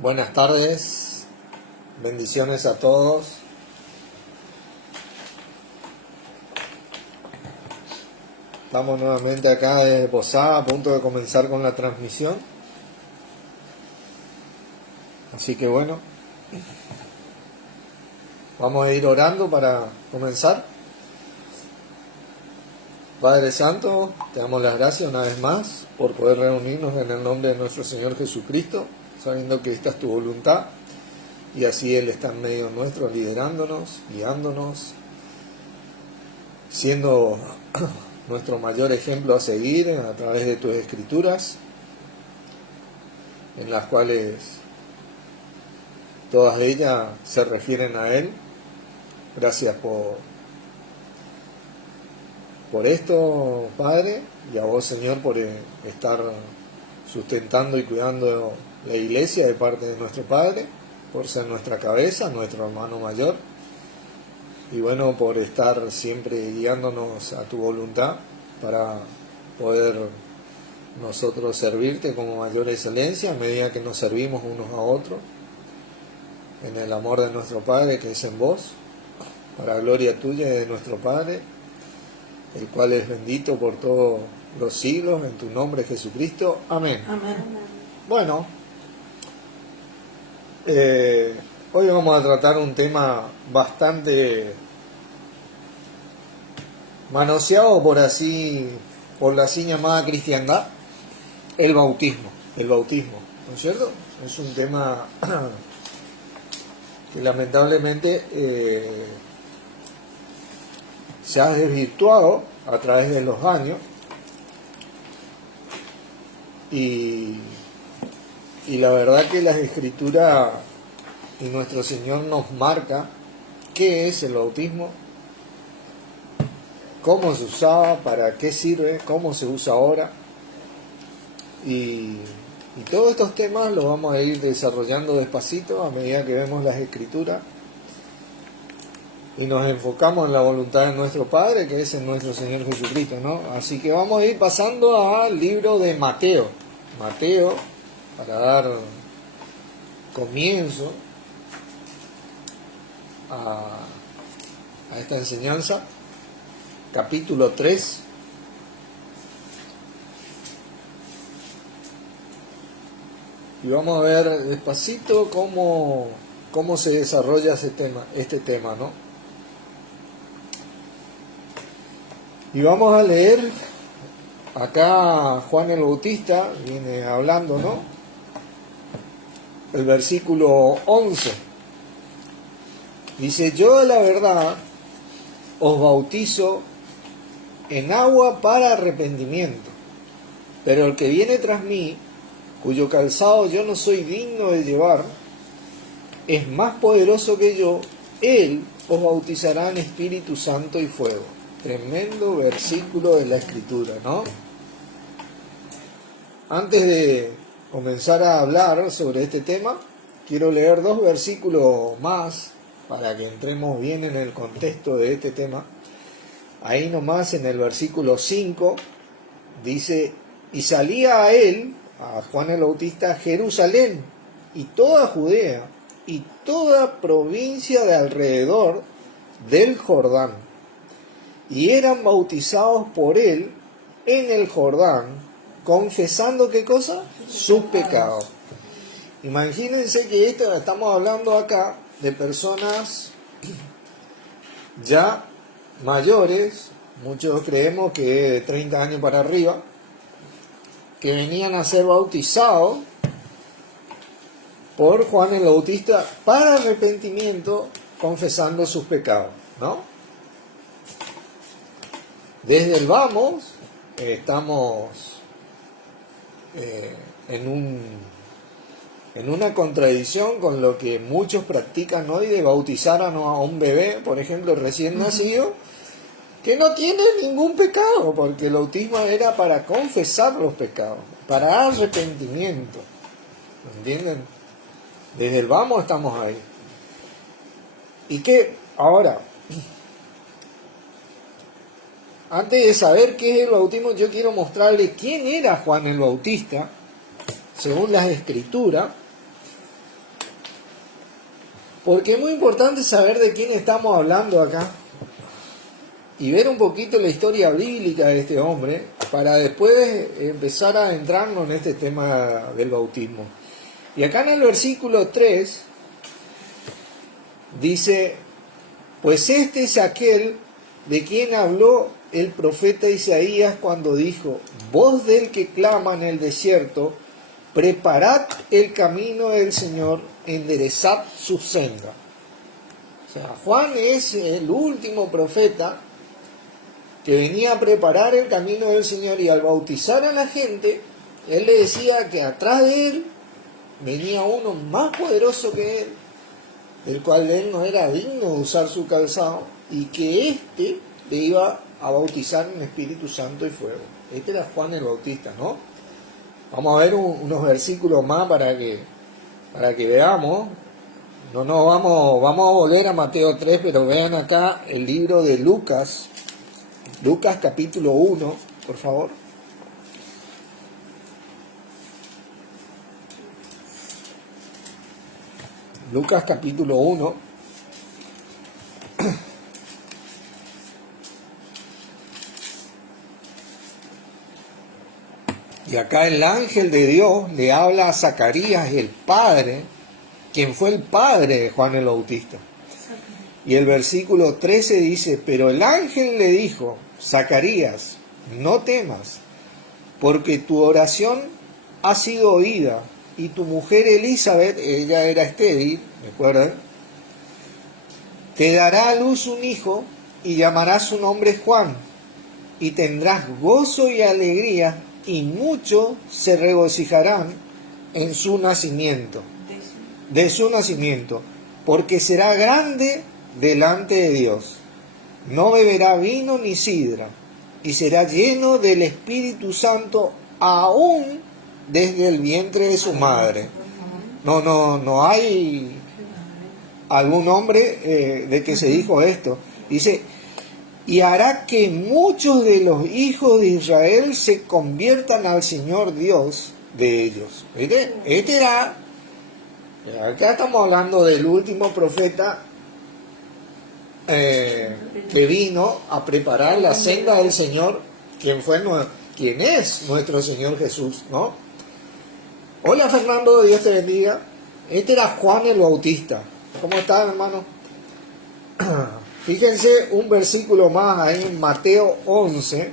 Buenas tardes, bendiciones a todos. Estamos nuevamente acá desde Posada, a punto de comenzar con la transmisión. Así que bueno, vamos a ir orando para comenzar. Padre Santo, te damos las gracias una vez más por poder reunirnos en el nombre de nuestro Señor Jesucristo, sabiendo que esta es tu voluntad y así Él está en medio nuestro, liderándonos, guiándonos, siendo nuestro mayor ejemplo a seguir a través de tus escrituras, en las cuales todas ellas se refieren a Él. Gracias por esto, Padre, y a vos, Señor, por estar sustentando y cuidando la iglesia de parte de nuestro Padre, por ser nuestra cabeza, nuestro hermano mayor, y bueno, por estar siempre guiándonos a tu voluntad para poder nosotros servirte como mayor excelencia a medida que nos servimos unos a otros en el amor de nuestro Padre que es en vos, para gloria tuya y de nuestro Padre, el cual es bendito por todos los siglos, en tu nombre Jesucristo. Amén. Amén. Bueno, hoy vamos a tratar un tema bastante manoseado por la así llamada cristiandad, el bautismo, ¿no es cierto? Es un tema que lamentablemente se ha desvirtuado a través de los años y la verdad que las escrituras y nuestro Señor nos marca qué es el bautismo, cómo se usaba, para qué sirve, cómo se usa ahora y todos estos temas los vamos a ir desarrollando despacito a medida que vemos las escrituras y nos enfocamos en la voluntad de nuestro Padre, que es en nuestro Señor Jesucristo, ¿no? Así que vamos a ir pasando al libro de Mateo, para dar comienzo a esta enseñanza, capítulo 3. Y vamos a ver despacito cómo se desarrolla este tema, ¿no? Y vamos a leer, acá Juan el Bautista viene hablando, ¿no? El versículo 11. Dice, yo a la verdad os bautizo en agua para arrepentimiento, pero el que viene tras mí, cuyo calzado yo no soy digno de llevar, es más poderoso que yo, él os bautizará en Espíritu Santo y fuego. Tremendo versículo de la Escritura, ¿no? Antes de comenzar a hablar sobre este tema, quiero leer 2 versículos más para que entremos bien en el contexto de este tema. Ahí nomás en el versículo 5 dice, y salía a él, a Juan el Bautista, Jerusalén y toda Judea y toda provincia de alrededor del Jordán, y eran bautizados por él en el Jordán, confesando ¿qué cosa? Sus pecados. Imagínense que estamos hablando acá de personas ya mayores, muchos creemos que de 30 años para arriba, que venían a ser bautizados por Juan el Bautista para arrepentimiento, confesando sus pecados, ¿no? Desde el vamos, estamos en una contradicción con lo que muchos practican hoy de bautizar a un bebé, por ejemplo, recién nacido, que no tiene ningún pecado, porque el bautismo era para confesar los pecados, para arrepentimiento. ¿Entienden? Desde el vamos estamos ahí. ¿Y qué? Ahora, antes de saber qué es el bautismo, yo quiero mostrarle quién era Juan el Bautista, según las Escrituras, Porque es muy importante saber de quién estamos hablando acá y ver un poquito la historia bíblica de este hombre para después empezar a adentrarnos en este tema del bautismo. Y acá en el versículo 3 dice: pues este es aquel de quien habló el profeta Isaías cuando dijo: voz del que clama en el desierto, preparad el camino del Señor, enderezad su senda. O sea, Juan es el último profeta que venía a preparar el camino del Señor, y al bautizar a la gente, él le decía que atrás de él venía uno más poderoso que él, del cual él no era digno de usar su calzado, y que éste le iba a bautizar en Espíritu Santo y fuego. Este era Juan el Bautista, ¿no? Vamos a ver unos versículos más para que veamos. Vamos a volver a Mateo 3, pero vean acá el libro de Lucas capítulo 1, por favor. Lucas capítulo 1. Y acá el ángel de Dios le habla a Zacarías, el padre, quien fue el padre de Juan el Bautista. Y el versículo 13 dice: pero el ángel le dijo: Zacarías, no temas, porque tu oración ha sido oída, y tu mujer Elizabeth, ella era estéril, ¿recuerdan? Te dará a luz un hijo, y llamarás su nombre Juan, y tendrás gozo y alegría, y muchos se regocijarán en su nacimiento, porque será grande delante de Dios. No beberá vino ni sidra, y será lleno del Espíritu Santo aún desde el vientre de su madre. No hay algún hombre de que se dijo esto. Dice: y hará que muchos de los hijos de Israel se conviertan al Señor Dios de ellos. ¿Viste? Acá estamos hablando del último profeta que vino a preparar la senda del Señor, quien es nuestro Señor Jesús, ¿no? Hola Fernando, Dios te bendiga. Este era Juan el Bautista. ¿Cómo estás, hermano? Fíjense un versículo más ahí en Mateo 11,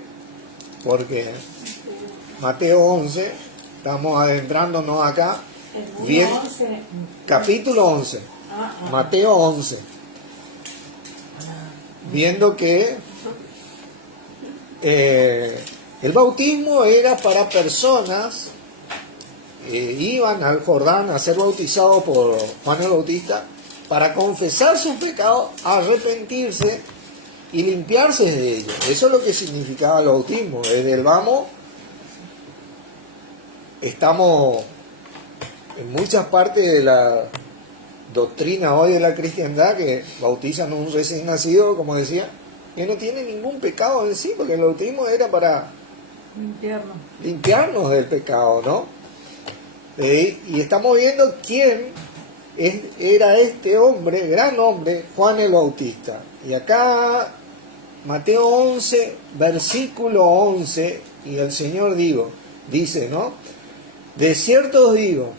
porque Mateo 11, estamos adentrándonos acá, bien, capítulo 11, Mateo 11, viendo que el bautismo era para personas, iban al Jordán a ser bautizados por Juan el Bautista, para confesar sus pecados, arrepentirse y limpiarse de ellos. Eso es lo que significaba el bautismo. Desde el vamos, estamos en muchas partes de la doctrina hoy de la cristiandad que bautizan a un recién nacido, como decía, que no tiene ningún pecado en sí, porque el bautismo era para limpiarnos del pecado, ¿no? Y estamos viendo quién era este hombre, gran hombre, Juan el Bautista. Y acá, Mateo 11, versículo 11, y el Señor dice, ¿no? De cierto os digo,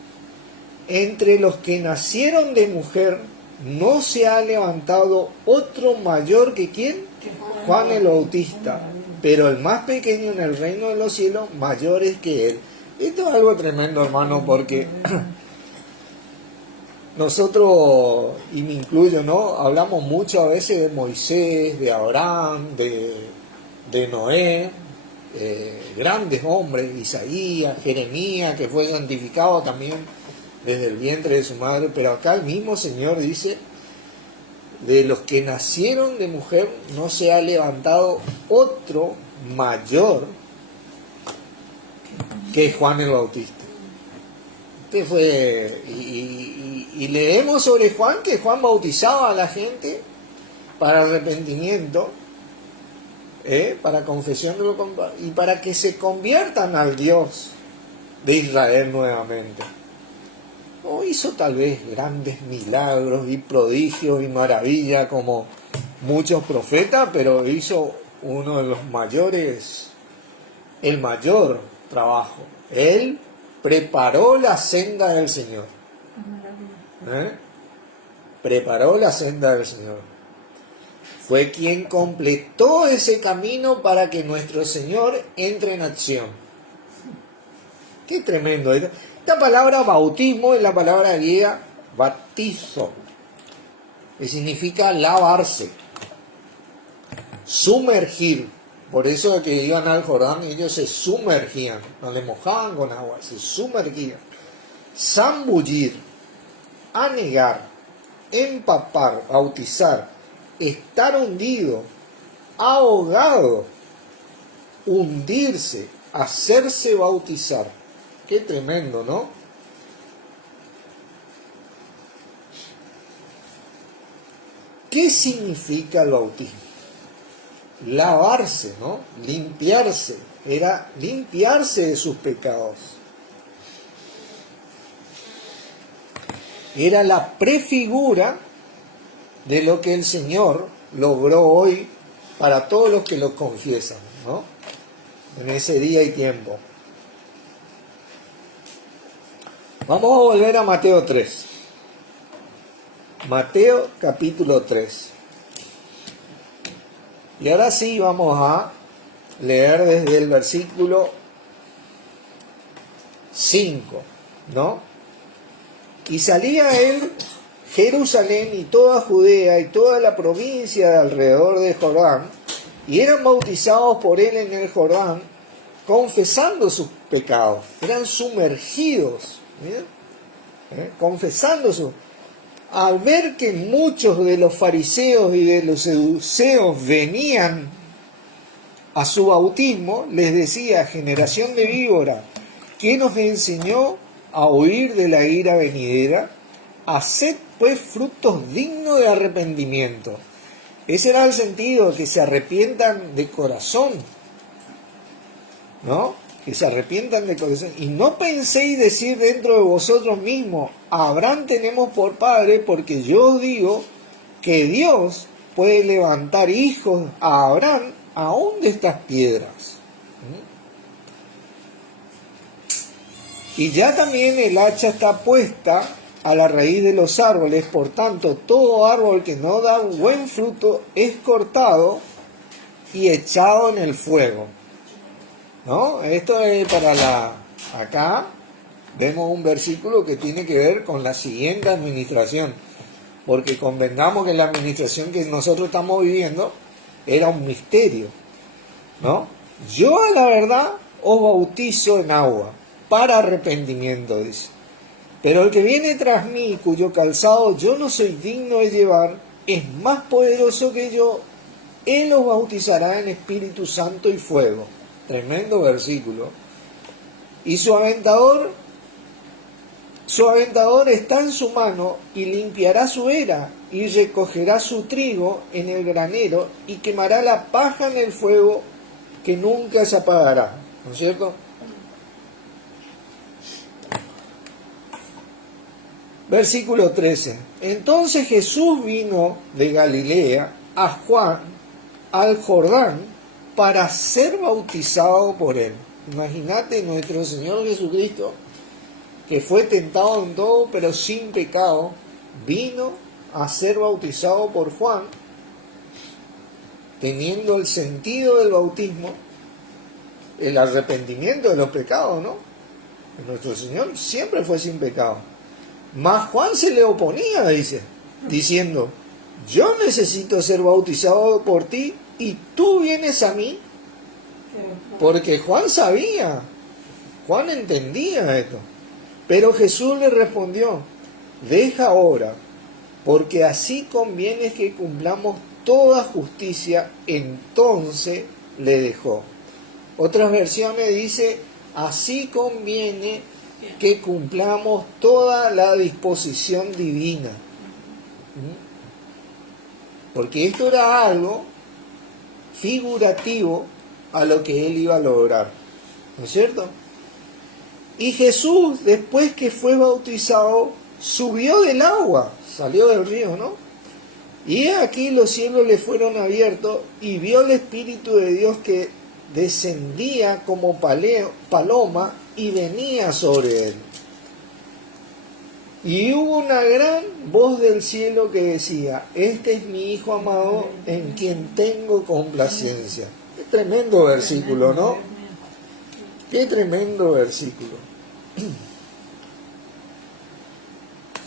entre los que nacieron de mujer, no se ha levantado otro mayor que ¿quién? Juan el Bautista. Pero el más pequeño en el reino de los cielos, mayor es que él. Esto es algo tremendo, hermano, porque nosotros, y me incluyo, ¿no? Hablamos mucho a veces de Moisés, de Abraham, de Noé, grandes hombres, Isaías, Jeremías, que fue santificado también desde el vientre de su madre, pero acá el mismo Señor dice: de los que nacieron de mujer no se ha levantado otro mayor que Juan el Bautista. Este fue, y leemos sobre Juan que Juan bautizaba a la gente para arrepentimiento, para confesión y para que se conviertan al Dios de Israel nuevamente. No hizo tal vez grandes milagros y prodigios y maravillas como muchos profetas, pero hizo uno de los mayores, el mayor trabajo. Él preparó la senda del Señor. Preparó la senda del Señor. Fue quien completó ese camino para que nuestro Señor entre en acción. Qué tremendo. Esta palabra bautismo es la palabra griega baptizo, que significa lavarse, sumergir. Por eso que iban al Jordán, ellos se sumergían, no le mojaban con agua, se sumergían. Zambullir, anegar, empapar, bautizar, estar hundido, ahogado, hundirse, hacerse bautizar. Qué tremendo, ¿no? ¿Qué significa el bautismo? Lavarse, ¿no? Limpiarse. Era limpiarse de sus pecados. Era la prefigura de lo que el Señor logró hoy para todos los que lo confiesan, ¿no? En ese día y tiempo. Vamos a volver a Mateo 3. Mateo capítulo 3. Y ahora sí vamos a leer desde el versículo 5, ¿no? Y salía él, Jerusalén y toda Judea y toda la provincia de alrededor de Jordán, y eran bautizados por él en el Jordán, confesando sus pecados. Eran sumergidos, confesando sus. Al ver que muchos de los fariseos y de los saduceos venían a su bautismo, les decía: generación de víbora, ¿quién os enseñó a huir de la ira venidera? Haced pues frutos dignos de arrepentimiento. Ese era el sentido, que se arrepientan de corazón, ¿no? Que se arrepientan de corazón. Y no penséis decir dentro de vosotros mismos: Abraham tenemos por padre, porque yo os digo que Dios puede levantar hijos a Abraham aún de estas piedras. Y ya también el hacha está puesta a la raíz de los árboles, por tanto todo árbol que no da buen fruto es cortado y echado en el fuego. ¿No? Esto es para acá vemos un versículo que tiene que ver con la siguiente administración, porque convengamos que la administración que nosotros estamos viviendo era un misterio, ¿no? Yo a la verdad os bautizo en agua para arrepentimiento, dice, pero el que viene tras mí, cuyo calzado yo no soy digno de llevar, es más poderoso que yo. Él os bautizará en Espíritu Santo y fuego. Tremendo versículo. Y su aventador está en su mano, y limpiará su era, y recogerá su trigo en el granero, y quemará la paja en el fuego, que nunca se apagará. ¿No es cierto? Versículo 13. Entonces Jesús vino de Galilea a Juan, al Jordán, para ser bautizado por él. Imagínate, nuestro Señor Jesucristo, que fue tentado en todo, pero sin pecado, vino a ser bautizado por Juan, teniendo el sentido del bautismo, el arrepentimiento de los pecados, ¿no? Nuestro Señor siempre fue sin pecado. Mas Juan se le oponía, diciendo: yo necesito ser bautizado por ti y tú vienes a mí. Porque Juan sabía, Juan entendía esto. Pero Jesús le respondió: deja ahora, porque así conviene que cumplamos toda justicia. Entonces le dejó. Otras versiones dice: así conviene que cumplamos toda la disposición divina. Porque esto era algo figurativo a lo que él iba a lograr. ¿No es cierto? Y Jesús, después que fue bautizado, subió del agua, salió del río, ¿no? Y he aquí los cielos le fueron abiertos y vio el Espíritu de Dios que descendía como paloma y venía sobre él. Y hubo una gran voz del cielo que decía: este es mi Hijo amado en quien tengo complacencia. Qué tremendo versículo, ¿no? Qué tremendo versículo.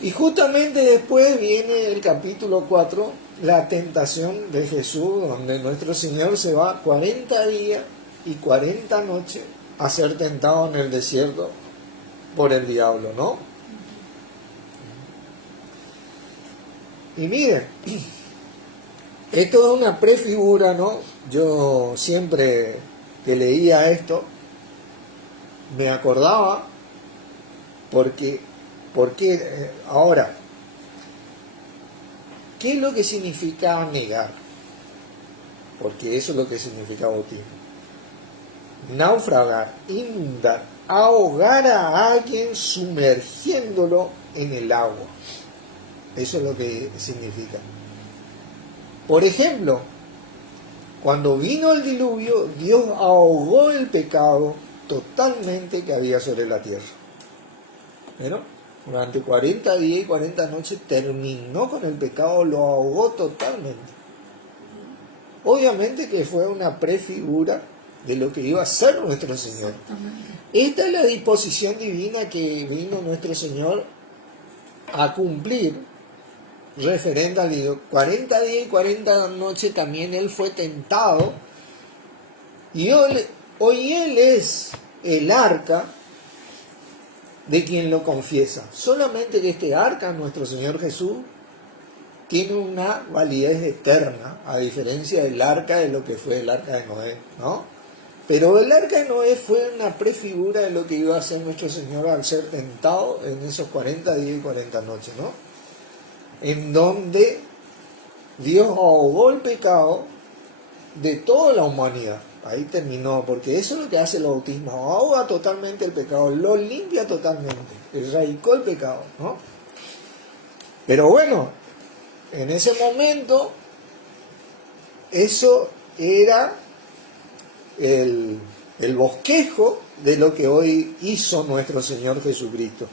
Y justamente después viene el capítulo 4, la tentación de Jesús, donde nuestro Señor se va 40 días y 40 noches a ser tentado en el desierto por el diablo, ¿no? Y miren, esto es una prefigura, ¿no? Yo siempre que leía esto, me acordaba porque ahora, ¿qué es lo que significa negar? Porque eso es lo que significa bautismo. Naufragar, inundar, ahogar a alguien sumergiéndolo en el agua. Eso es lo que significa. Por ejemplo, cuando vino el diluvio, Dios ahogó el pecado totalmente que había sobre la tierra. ¿Pero? Durante 40 días y 40 noches terminó con el pecado, lo ahogó totalmente. Obviamente que fue una prefigura de lo que iba a ser nuestro Señor. Esta es la disposición divina que vino nuestro Señor a cumplir referente al diluvio. 40 días y 40 noches también Él fue tentado, y hoy Él es el arca de quien lo confiesa. Solamente que este arca, nuestro Señor Jesús, tiene una validez eterna, a diferencia del arca de lo que fue el arca de Noé, ¿no? Pero el arca de Noé fue una prefigura de lo que iba a hacer nuestro Señor al ser tentado en esos 40 días y 40 noches, ¿no? En donde Dios ahogó el pecado de toda la humanidad. Ahí terminó, porque eso es lo que hace el bautismo: ahoga totalmente el pecado, lo limpia totalmente, erradicó el pecado, ¿no? Pero bueno, en ese momento, eso era el bosquejo de lo que hoy hizo nuestro Señor Jesucristo.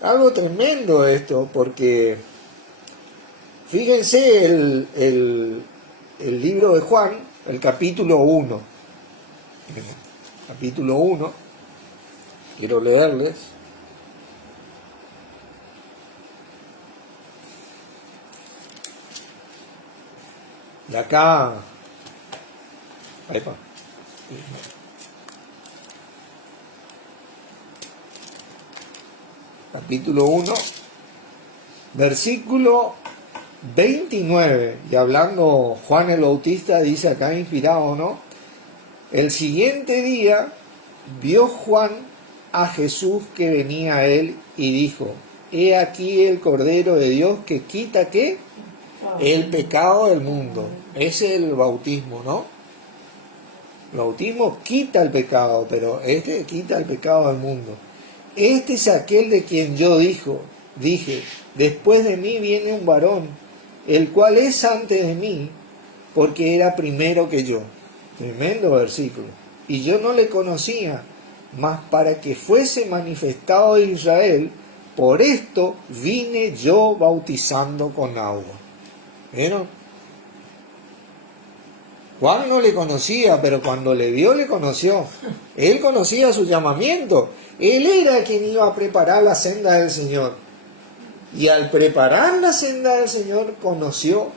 Algo tremendo esto, porque fíjense el libro de Juan, el capítulo 1. Capítulo 1, quiero leerles. Y acá, ahí va. Capítulo 1, versículo 29. Y hablando Juan el Bautista, dice acá inspirado, ¿no? El siguiente día vio Juan a Jesús que venía a él y dijo: he aquí el Cordero de Dios que quita, ¿qué? El pecado del mundo. Ese es el bautismo, ¿no? El bautismo quita el pecado, pero este quita el pecado del mundo. Este es aquel de quien yo dije: después de mí viene un varón, el cual es antes de mí, porque era primero que yo. Tremendo versículo. Y yo no le conocía, mas para que fuese manifestado a Israel, por esto vine yo bautizando con agua. ¿Vieron? Juan no le conocía, pero cuando le vio, le conoció. Él conocía su llamamiento. Él era quien iba a preparar la senda del Señor. Y al preparar la senda del Señor, conoció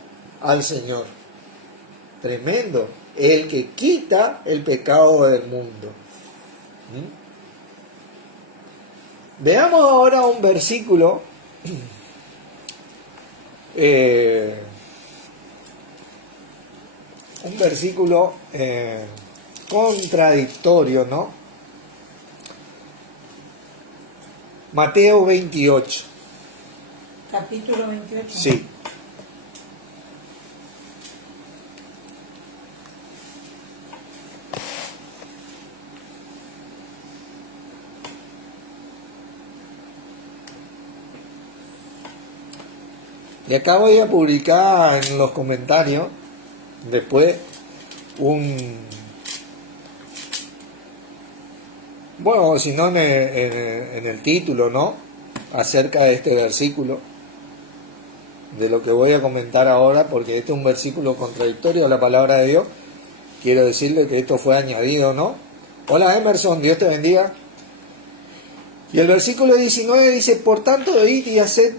al Señor. Tremendo. El que quita el pecado del mundo. Veamos ahora un versículo contradictorio, ¿no? Mateo 28. Capítulo 28. Sí. Y acá voy a publicar en los comentarios después bueno, si no en el título, ¿no? Acerca de este versículo, de lo que voy a comentar ahora, porque este es un versículo contradictorio a la palabra de Dios. Quiero decirle que esto fue añadido, ¿no? Hola Emerson, Dios te bendiga. Y el versículo 19 dice: por tanto, id y haced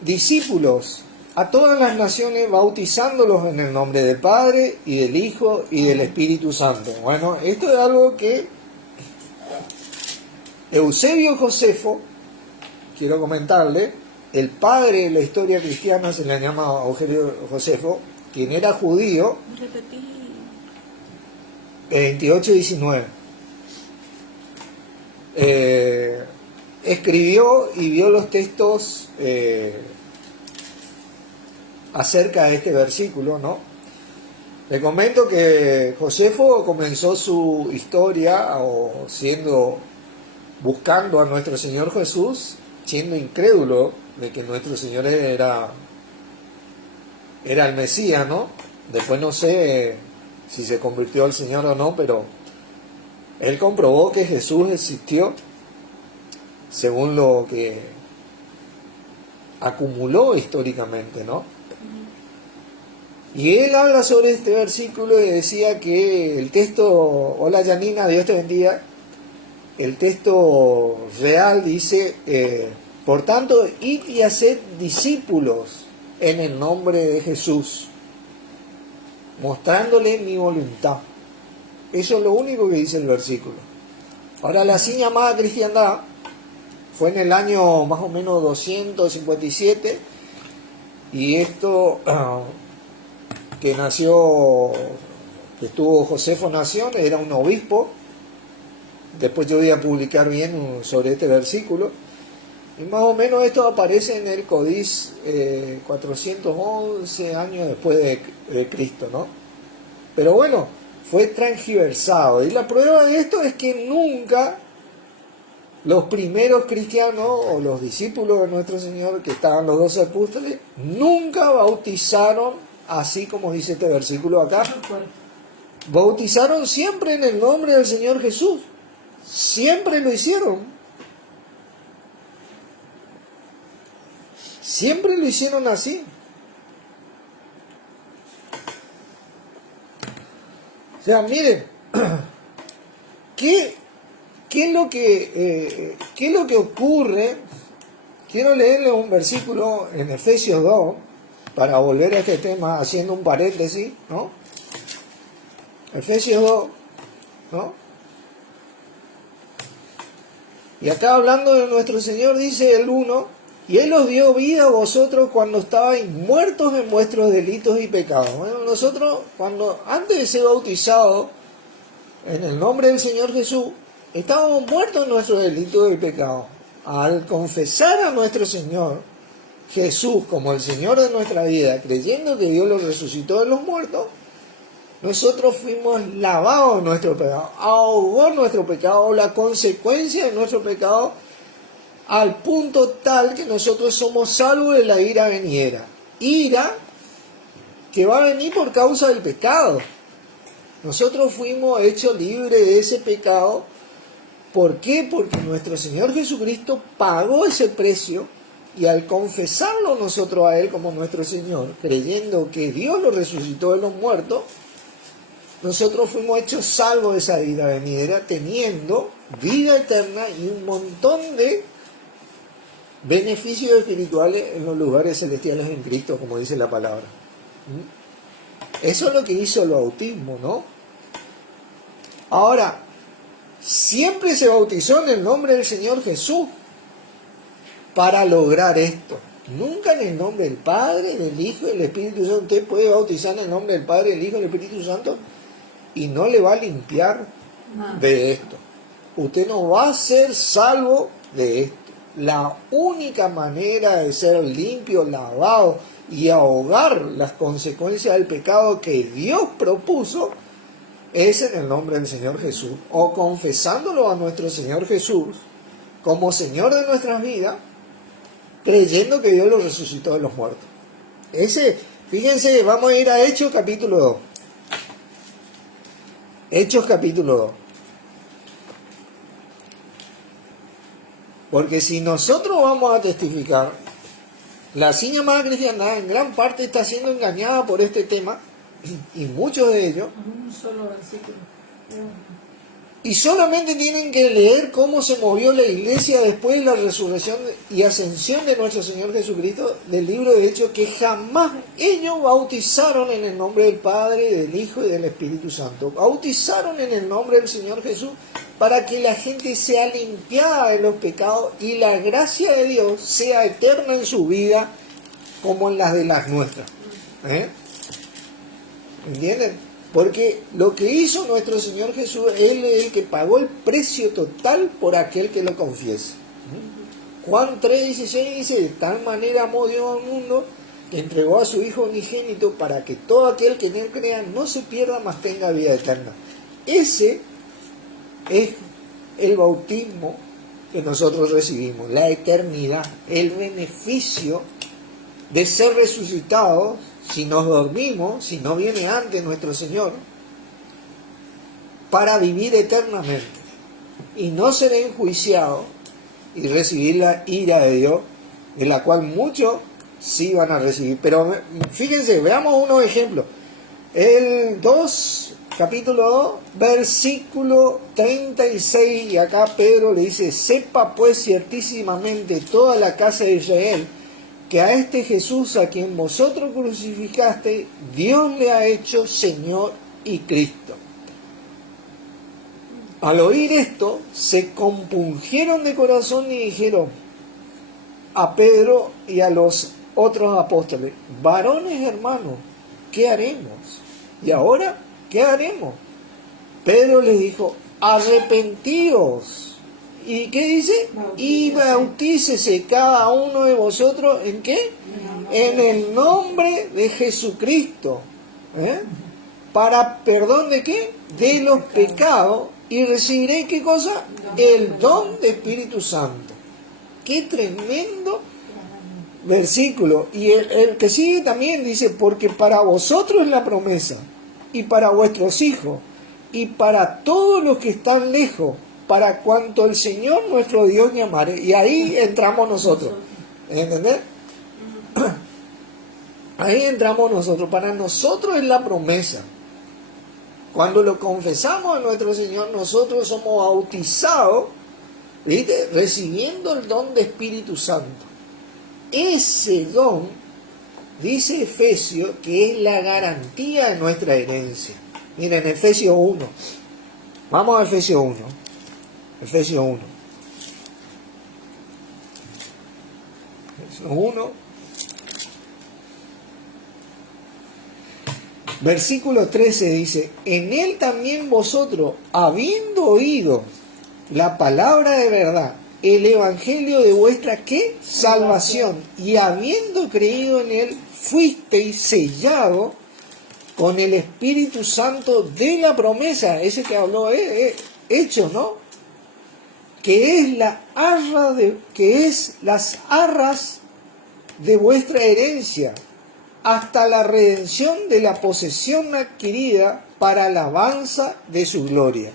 discípulos a todas las naciones, bautizándolos en el nombre del Padre y del Hijo y del Espíritu Santo. Bueno, esto es algo que Eusebio Josefo, quiero comentarle, el padre de la historia cristiana se le llama Eusebio Josefo, quien era judío, 28-19. Escribió y vio los textos acerca de este versículo, ¿no? Le comento que Josefo comenzó su historia buscando a nuestro Señor Jesús, siendo incrédulo de que nuestro Señor era el Mesías, ¿no? Después no sé si se convirtió al Señor o no, pero él comprobó que Jesús existió según lo que acumuló históricamente, ¿no? Y él habla sobre este versículo y decía que el texto, hola Janina, Dios te bendiga, el texto real dice, por tanto, id y haced discípulos en el nombre de Jesús, mostrándole mi voluntad. Eso es lo único que dice el versículo. Ahora, la así llamada cristiandad fue en el año más o menos 257, y esto que estuvo Josefo nació, era un obispo. Después yo voy a publicar bien sobre este versículo. Y más o menos esto aparece en el Codice 411 años después de Cristo, ¿no? Pero bueno, fue transgiversado. Y la prueba de esto es que nunca los primeros cristianos o los discípulos de nuestro Señor, que estaban los 12 apóstoles, nunca bautizaron así como dice este versículo acá. Bautizaron siempre en el nombre del Señor Jesús. Siempre lo hicieron. Siempre lo hicieron así. O sea, miren, ¿qué es lo que ocurre? Quiero leerles un versículo en Efesios 2, para volver a este tema, haciendo un paréntesis, ¿no? Efesios 2, ¿no? Y acá hablando de nuestro Señor, dice el 1, y Él os dio vida a vosotros cuando estabais muertos en vuestros delitos y pecados. Bueno, nosotros, antes de ser bautizados en el nombre del Señor Jesús, estábamos muertos en nuestros delitos y pecados. Al confesar a nuestro Señor Jesús como el Señor de nuestra vida, creyendo que Dios lo resucitó de los muertos, nosotros fuimos lavados de nuestro pecado, ahogó nuestro pecado, la consecuencia de nuestro pecado, al punto tal que nosotros somos salvos de la ira venidera. Ira que va a venir por causa del pecado. Nosotros fuimos hechos libres de ese pecado. ¿Por qué? Porque nuestro Señor Jesucristo pagó ese precio, y al confesarlo nosotros a Él como nuestro Señor, creyendo que Dios lo resucitó de los muertos, nosotros fuimos hechos salvos de esa vida venidera, teniendo vida eterna y un montón de beneficios espirituales en los lugares celestiales en Cristo, como dice la palabra. Eso es lo que hizo el bautismo, ¿no? Ahora, siempre se bautizó en el nombre del Señor Jesús para lograr esto. Nunca en el nombre del Padre, del Hijo y del Espíritu Santo. Usted puede bautizar en el nombre del Padre, del Hijo y del Espíritu Santo y no le va a limpiar de esto. Usted no va a ser salvo de esto. La única manera de ser limpio, lavado y ahogar las consecuencias del pecado que Dios propuso es en el nombre del Señor Jesús, o confesándolo a nuestro Señor Jesús como Señor de nuestras vidas, creyendo que Dios lo resucitó de los muertos. Fíjense, vamos a ir a Hechos capítulo 2. Hechos capítulo 2. Porque si nosotros vamos a testificar, la Así llamada cristiandad en gran parte está siendo engañada por este tema, y muchos de ellos, Un solo versículo. y solamente tienen que leer cómo se movió la iglesia después de la resurrección y ascensión de nuestro Señor Jesucristo, del libro de Hechos, que jamás ellos bautizaron en el nombre del Padre, del Hijo y del Espíritu Santo. Bautizaron en el nombre del Señor Jesús para que la gente sea limpiada de los pecados y la gracia de Dios sea eterna en su vida como en las de las nuestras. ¿Entienden? Porque lo que hizo nuestro Señor Jesús, Él es el que pagó el precio total por aquel que lo confiese. Juan 3:16 dice: de tal manera amó Dios al mundo que entregó a su Hijo unigénito para que todo aquel que en Él crea no se pierda, mas tenga vida eterna. Ese es el bautismo que nosotros recibimos, la eternidad, el beneficio de ser resucitados. Si nos dormimos, si no viene antes nuestro Señor, para vivir eternamente y no ser enjuiciados y recibir la ira de Dios, de la cual muchos sí van a recibir. Pero fíjense, veamos unos ejemplos. El 2, capítulo 2, versículo 36, y acá Pedro le dice: sepa pues ciertísimamente toda la casa de Israel, que a este Jesús a quien vosotros crucificaste, Dios le ha hecho Señor y Cristo. Al oír esto, se compungieron de corazón y dijeron a Pedro y a los otros apóstoles: varones hermanos, ¿qué haremos? ¿Y ahora qué haremos? Pedro les dijo: arrepentíos. ¿Y qué dice? Y bautícese cada uno de vosotros, ¿en qué? En el nombre de Jesucristo. ¿Para perdón de qué? De los pecados, y recibiréis, ¿qué cosa? El don de Espíritu Santo. ¡Qué tremendo versículo! Y el que sigue también dice: porque para vosotros es la promesa, y para vuestros hijos, y para todos los que están lejos, para cuanto el Señor nuestro Dios llamare. Y ahí entramos nosotros. ¿Entendés? Ahí entramos nosotros. Para nosotros es la promesa. Cuando lo confesamos a nuestro Señor, nosotros somos bautizados, ¿viste? Recibiendo el don de Espíritu Santo. Ese don, dice Efesios, que es la garantía de nuestra herencia. Miren, Efesios 1. Vamos a Efesios 1. Efesios 1. Efesios 1. Versículo 13 dice: en él también vosotros, habiendo oído la palabra de verdad, el evangelio de vuestra ¿qué? Salvación, y habiendo creído en él, fuisteis sellados con el Espíritu Santo de la promesa. Ese que habló Hechos, ¿no? Que es las arras de vuestra herencia, hasta la redención de la posesión adquirida para alabanza de su gloria.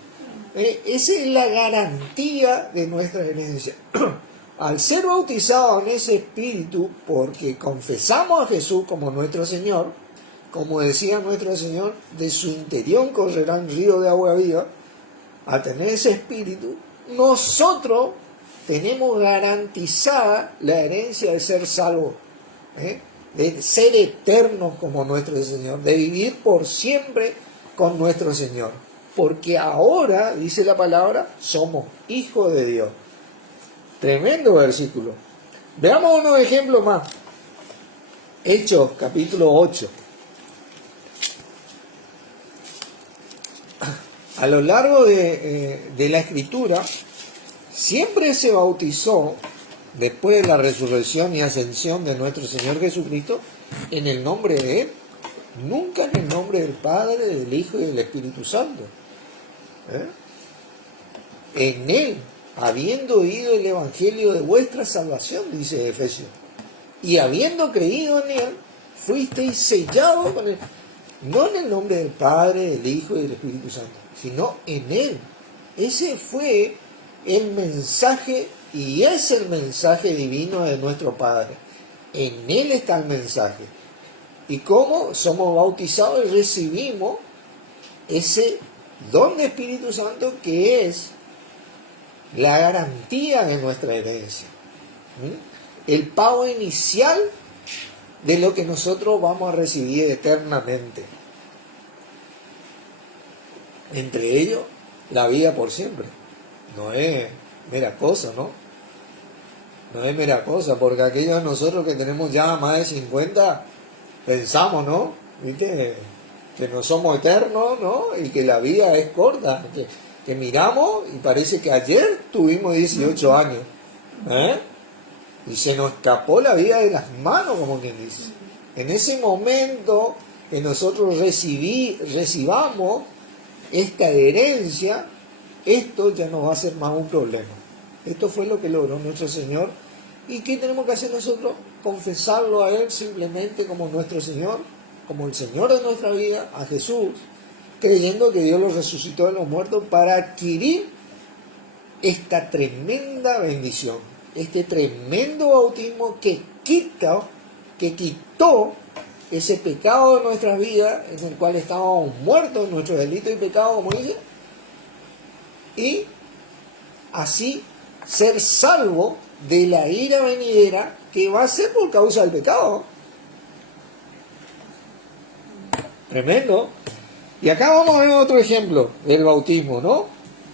Esa es la garantía de nuestra herencia. Al ser bautizados en ese Espíritu, porque confesamos a Jesús como nuestro Señor, como decía nuestro Señor, de su interior correrán ríos de agua viva. Al tener ese Espíritu, nosotros tenemos garantizada la herencia de ser salvos, de ser eternos como nuestro Señor, de vivir por siempre con nuestro Señor. Porque ahora, dice la palabra, somos hijos de Dios. Tremendo versículo. Veamos unos ejemplos más. Hechos, capítulo 8. A lo largo de la Escritura, siempre se bautizó, después de la resurrección y ascensión de nuestro Señor Jesucristo, en el nombre de Él. Nunca en el nombre del Padre, del Hijo y del Espíritu Santo. En Él, habiendo oído el Evangelio de vuestra salvación, dice Efesios, y habiendo creído en Él, fuisteis sellados con él. No en el nombre del Padre, del Hijo y del Espíritu Santo, sino en Él. Ese fue el mensaje y es el mensaje divino de nuestro Padre. En Él está el mensaje. Y cómo somos bautizados y recibimos ese don de Espíritu Santo que es la garantía de nuestra herencia. El pago inicial de lo que nosotros vamos a recibir eternamente. Entre ellos, la vida por siempre. No es mera cosa, ¿no? No es mera cosa, porque aquellos de nosotros que tenemos ya más de 50, pensamos, ¿no? ¿Viste? Que no somos eternos, ¿no? Y que la vida es corta. Que miramos y parece que ayer tuvimos 18 años. Y se nos escapó la vida de las manos, como quien dice. En ese momento que nosotros recibamos esta herencia, esto ya no va a ser más un problema. Esto fue lo que logró nuestro Señor. ¿Y qué tenemos que hacer nosotros? Confesarlo a Él simplemente como nuestro Señor, como el Señor de nuestra vida, a Jesús, creyendo que Dios lo resucitó de los muertos para adquirir esta tremenda bendición, este tremendo bautismo que quitó ese pecado de nuestras vidas, en el cual estábamos muertos en nuestros delitos y pecados, como dice, y así ser salvo de la ira venidera que va a ser por causa del pecado. Tremendo. Y acá vamos a ver otro ejemplo del bautismo, ¿no?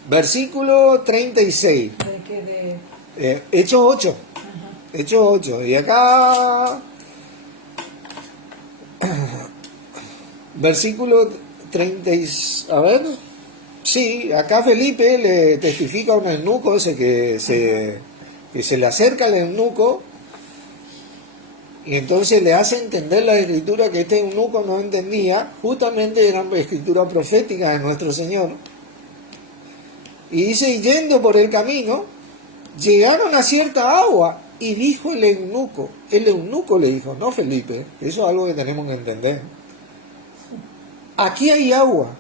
Versículo 36. ¿De qué? Hechos 8. Ajá. Hechos 8. Y acá... Versículo 30. A ver. Sí, acá Felipe le testifica a un eunuco ese que se le acerca al eunuco. Y entonces le hace entender la escritura que este eunuco no entendía. Justamente era escritura profética de nuestro Señor. Y dice, y yendo por el camino, llegaron a cierta agua. Y dijo el eunuco le dijo, no Felipe, eso es algo que tenemos que entender. Aquí hay agua.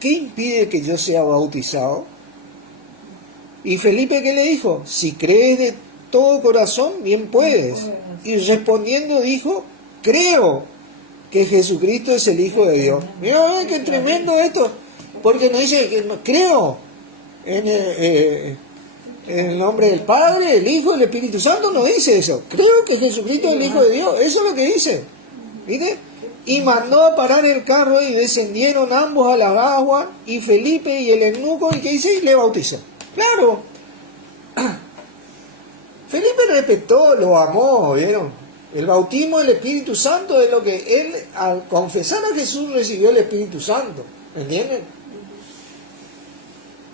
¿Qué impide que yo sea bautizado? Y Felipe, ¿qué le dijo? Si crees de todo corazón, bien puedes. Y respondiendo dijo, creo que Jesucristo es el Hijo de Dios. Mira, qué tremendo esto. Porque no dice que no, creo en el nombre del Padre, el Hijo, el Espíritu Santo, no dice eso. Creo que Jesucristo es el Hijo de Dios. Eso es lo que dice. ¿Viste? Y mandó a parar el carro y descendieron ambos a las aguas y Felipe y el eunuco, ¿y qué dice? Y le bautizó. Claro. Felipe respetó, lo amó, ¿vieron? El bautismo del Espíritu Santo es lo que él, al confesar a Jesús, recibió el Espíritu Santo. ¿Entienden?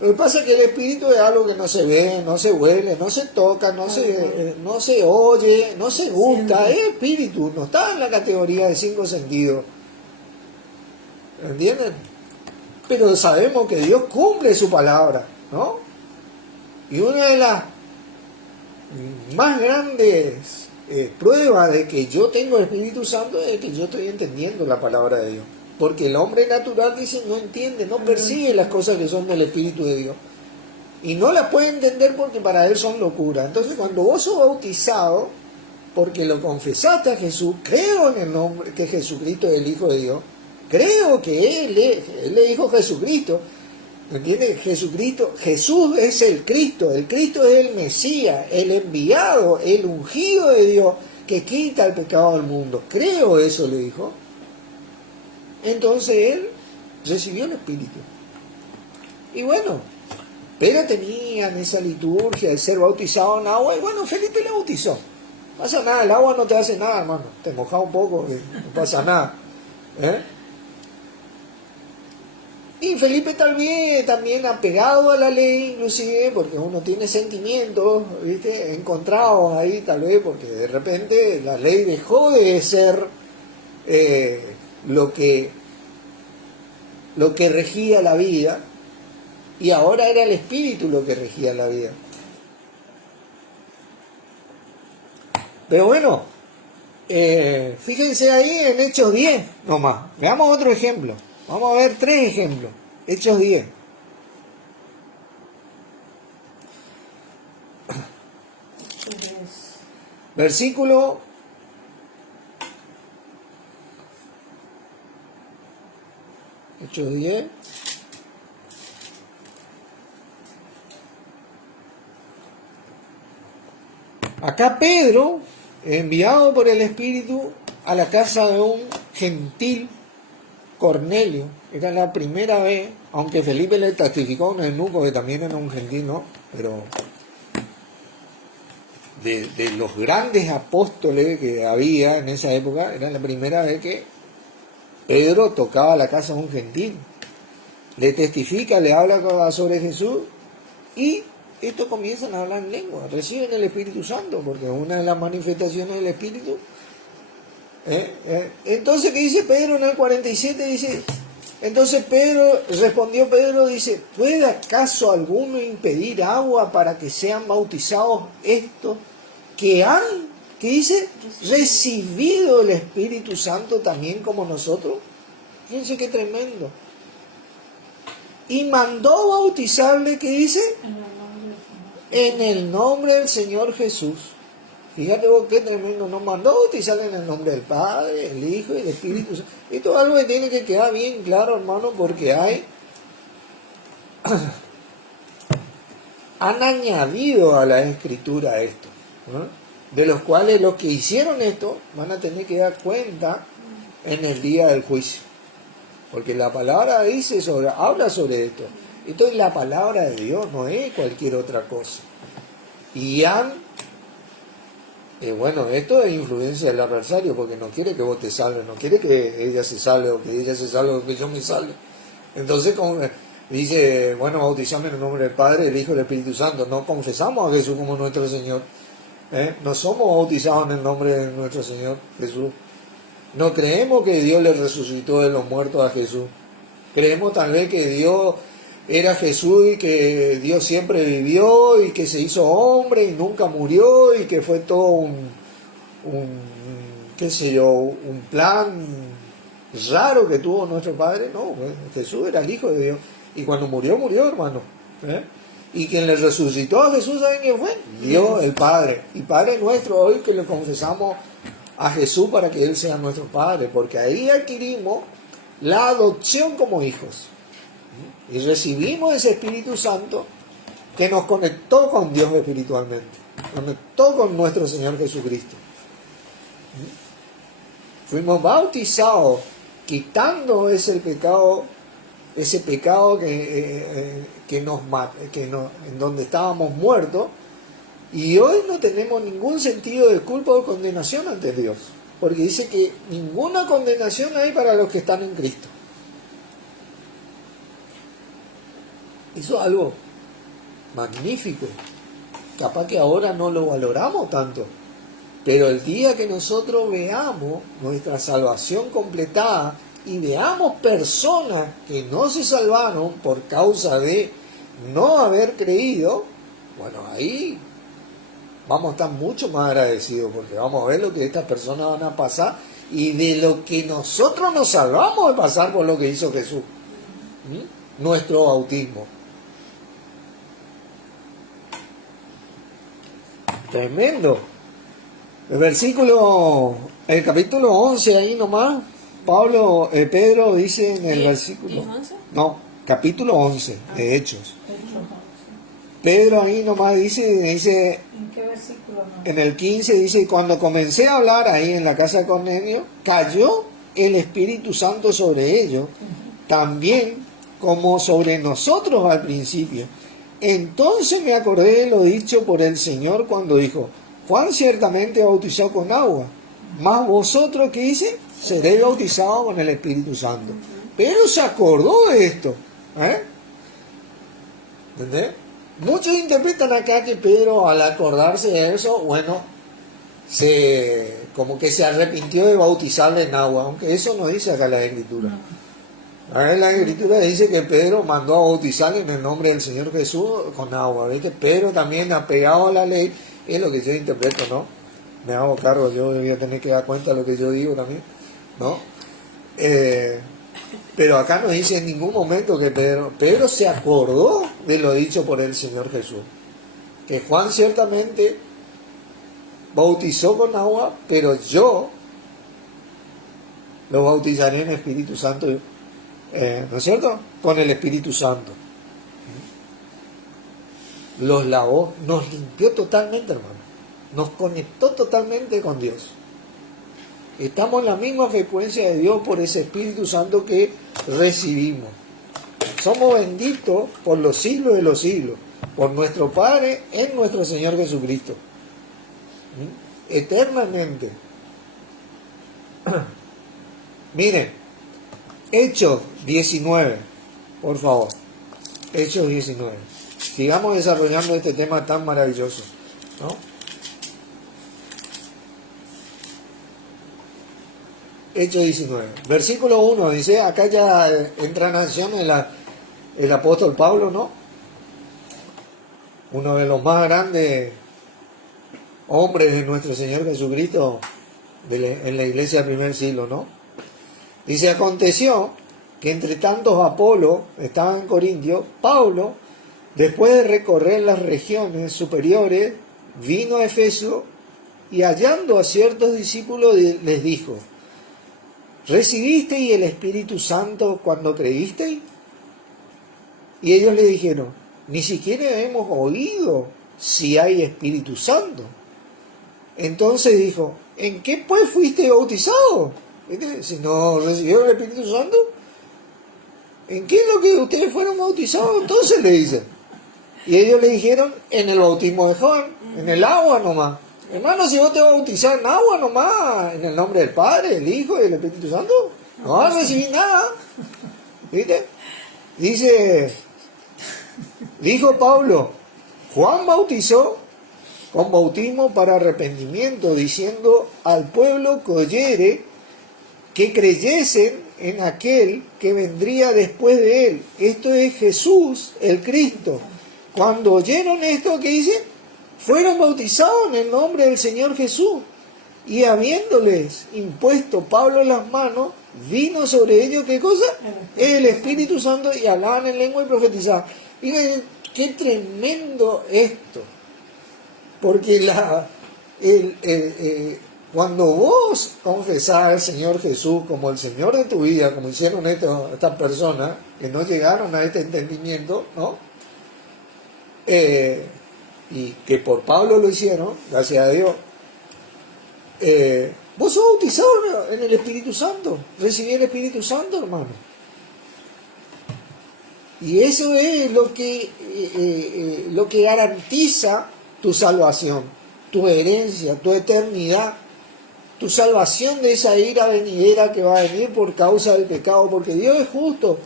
Lo que pasa es que el Espíritu es algo que no se ve, no se huele, no se toca, no se oye, no se gusta. Es Espíritu, no está en la categoría de 5 sentidos. ¿Entienden? Pero sabemos que Dios cumple su palabra, ¿no? Y una de las más grandes pruebas de que yo tengo el Espíritu Santo es que yo estoy entendiendo la palabra de Dios. Porque el hombre natural, dice, no entiende, no percibe las cosas que son del Espíritu de Dios. Y no las puede entender porque para él son locura. Entonces, cuando vos sos bautizado, porque lo confesaste a Jesús, creo en el nombre que Jesucristo es el Hijo de Dios, creo que Él es Hijo de Jesucristo. ¿Entiendes? Jesucristo, Jesús es el Cristo es el Mesías, el enviado, el ungido de Dios que quita el pecado del mundo. Creo eso, le dijo. Entonces él recibió el Espíritu. Y bueno, pero tenían esa liturgia de ser bautizado en agua, y bueno, Felipe le bautizó. No pasa nada, el agua no te hace nada, hermano. Te mojas un poco, no pasa nada. Y Felipe también apegado a la ley, inclusive, porque uno tiene sentimientos, ¿viste?, encontrados ahí, tal vez, porque de repente la ley dejó de ser lo que regía la vida, y ahora era el Espíritu lo que regía la vida. Pero bueno, Fíjense ahí en Hechos 10 nomás. Veamos otro ejemplo. Vamos a ver 3 ejemplos. Hechos 10. Versículo 10. Acá Pedro, enviado por el Espíritu a la casa de un gentil, Cornelio, era la primera vez, aunque Felipe le testificó a un eunuco que también era un gentil, ¿no? Pero de los grandes apóstoles que había en esa época, era la primera vez que Pedro tocaba la casa de un gentil. Le testifica, le habla sobre Jesús y estos comienzan a hablar en lengua, reciben el Espíritu Santo, porque es una de las manifestaciones del Espíritu. Entonces, ¿qué dice Pedro en el 47? Dice, entonces respondió Pedro, dice, ¿puede acaso alguno impedir agua para que sean bautizados estos que han, ¿qué dice? Recibido el Espíritu Santo también como nosotros? Fíjense qué tremendo. Y mandó bautizarle, ¿qué dice? En el nombre del Señor Jesús. Fíjate vos qué tremendo. Nos mandó bautizarle en el nombre del Padre, el Hijo y el Espíritu Santo. Esto es algo que tiene que quedar bien claro, hermano, porque han añadido a la Escritura esto, ¿no? De los cuales los que hicieron esto van a tener que dar cuenta en el día del juicio. Porque la palabra habla sobre esto. Entonces la palabra de Dios no es cualquier otra cosa. Y bueno, esto es influencia del adversario, porque no quiere que vos te salves, no quiere que ella se salve, o que ella se salve, o que yo me salve. Entonces dice, bueno, bautizame en el nombre del Padre, del Hijo y del Espíritu Santo. No confesamos a Jesús como nuestro Señor. No somos bautizados en el nombre de nuestro Señor Jesús. No creemos que Dios le resucitó de los muertos a Jesús. Creemos tal vez que Dios era Jesús y que Dios siempre vivió y que se hizo hombre y nunca murió y que fue todo un plan raro que tuvo nuestro Padre. No, Jesús era el Hijo de Dios y cuando murió, hermano. Y quien le resucitó a Jesús, ¿saben quién fue? Dios, el Padre. Y Padre nuestro hoy que le confesamos a Jesús para que Él sea nuestro Padre, porque ahí adquirimos la adopción como hijos. Y recibimos ese Espíritu Santo que nos conectó con Dios espiritualmente, conectó con nuestro Señor Jesucristo. Fuimos bautizados, quitando ese pecado en donde estábamos muertos, y hoy no tenemos ningún sentido de culpa o condenación ante Dios, porque dice que ninguna condenación hay para los que están en Cristo. Eso es algo magnífico. Capaz que ahora no lo valoramos tanto, pero el día que nosotros veamos nuestra salvación completada y veamos personas que no se salvaron por causa de no haber creído, bueno, ahí vamos a estar mucho más agradecidos, porque vamos a ver lo que estas personas van a pasar y de lo que nosotros nos salvamos de pasar por lo que hizo Jesús. Nuestro bautismo. Tremendo. El capítulo 11, ahí nomás, Pedro dice en el versículo... No, capítulo 11 de Hechos. Pedro ahí nomás dice... ¿En qué versículo no? En el 15 dice, cuando comencé a hablar ahí en la casa de Cornelio, cayó el Espíritu Santo sobre ellos, también como sobre nosotros al principio. Entonces me acordé de lo dicho por el Señor cuando dijo, Juan ciertamente bautizó con agua, mas vosotros, ¿qué dice? Seréis bautizados con el Espíritu Santo. Pero se acordó de esto. ¿Entendés? Muchos interpretan acá que Pedro, al acordarse de eso, bueno, como que se arrepintió de bautizarle en agua, aunque eso no dice acá la Escritura. La Escritura dice que Pedro mandó a bautizarle en el nombre del Señor Jesús con agua. ¿Ves? Que Pedro también, apegado a la ley, es lo que yo interpreto, ¿no? me hago cargo, yo voy a tener que dar cuenta de lo que yo digo también, ¿no? Pero acá no dice en ningún momento que Pedro se acordó de lo dicho por el Señor Jesús. Que Juan ciertamente bautizó con agua, pero yo lo bautizaré en Espíritu Santo, ¿no es cierto? Con el Espíritu Santo. Los lavó, nos limpió totalmente, hermano. Nos conectó totalmente con Dios. Estamos en la misma frecuencia de Dios por ese Espíritu Santo que recibimos. Somos benditos por los siglos de los siglos, por nuestro Padre en nuestro Señor Jesucristo. Eternamente. Miren, Hechos 19, por favor. Hechos 19. Sigamos desarrollando este tema tan maravilloso, ¿no? Hechos 19, versículo 1, dice, acá ya entra en acción el apóstol Pablo, ¿no? Uno de los más grandes hombres de nuestro Señor Jesucristo en la iglesia del primer siglo, ¿no? Dice, aconteció que entre tantos Apolo estaba en Corintio, Pablo, después de recorrer las regiones superiores, vino a Efeso y hallando a ciertos discípulos les dijo, ¿recibisteis el Espíritu Santo cuando creísteis? Y ellos le dijeron, ni siquiera hemos oído si hay Espíritu Santo. Entonces dijo, ¿en qué pues fuiste bautizado? Si no recibieron el Espíritu Santo, ¿en qué es lo que ustedes fueron bautizados? Entonces le dicen. Y ellos le dijeron, en el bautismo de Juan, en el agua nomás. Hermano, si vos te bautizás en agua nomás, en el nombre del Padre, del Hijo y del Espíritu Santo, no vas a recibir nada. ¿Viste? Dijo Pablo, Juan bautizó con bautismo para arrepentimiento, diciendo al pueblo que oyere que creyesen en aquel que vendría después de él. Esto es Jesús, el Cristo. Cuando oyeron esto, ¿qué dice? Fueron bautizados en el nombre del Señor Jesús. Y habiéndoles impuesto Pablo las manos, vino sobre ellos, ¿qué cosa? El Espíritu Santo, y hablaban en lengua y profetizaban. Y qué tremendo esto. Porque cuando vos confesás al Señor Jesús como el Señor de tu vida, como hicieron estas personas que no llegaron a este entendimiento, ¿no? Y que por Pablo lo hicieron, gracias a Dios, vos sos bautizado en el Espíritu Santo, recibí el Espíritu Santo, hermano. Y eso es lo que garantiza tu salvación, tu herencia, tu eternidad, tu salvación de esa ira venidera que va a venir por causa del pecado, porque Dios es justo